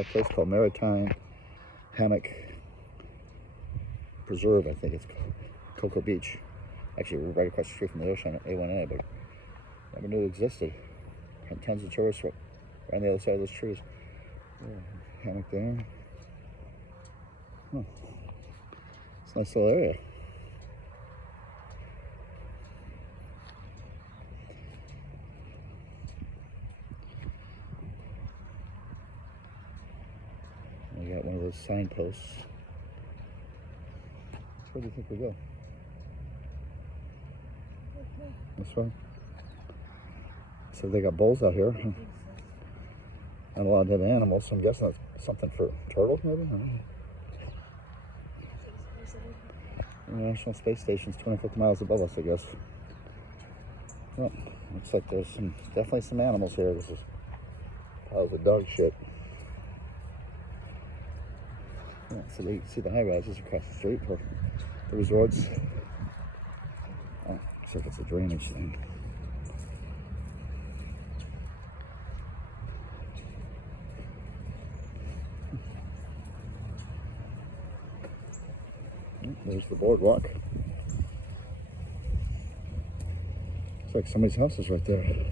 a place called Maritime Hammock Preserve, I think it's called. Cocoa Beach. Actually, we're right across the street from the ocean at A1A, but never knew it existed. And tons of tourists right on the other side of those trees. Yeah, hammock there. Oh, it's a nice little area. We got one of those signposts. Where do you think we go? This way? So they got bowls out here. And a lot of dead animals, so I'm guessing that's something for turtles, maybe? I don't know. International Space Station's 250 miles above us, I guess. Well, looks like there's definitely some animals here. This is piles of dog shit. Yeah, so you can see the high rises across the street for the resorts. Oh, looks like it's a drainage thing. There's the boardwalk. Looks like somebody's house is right there.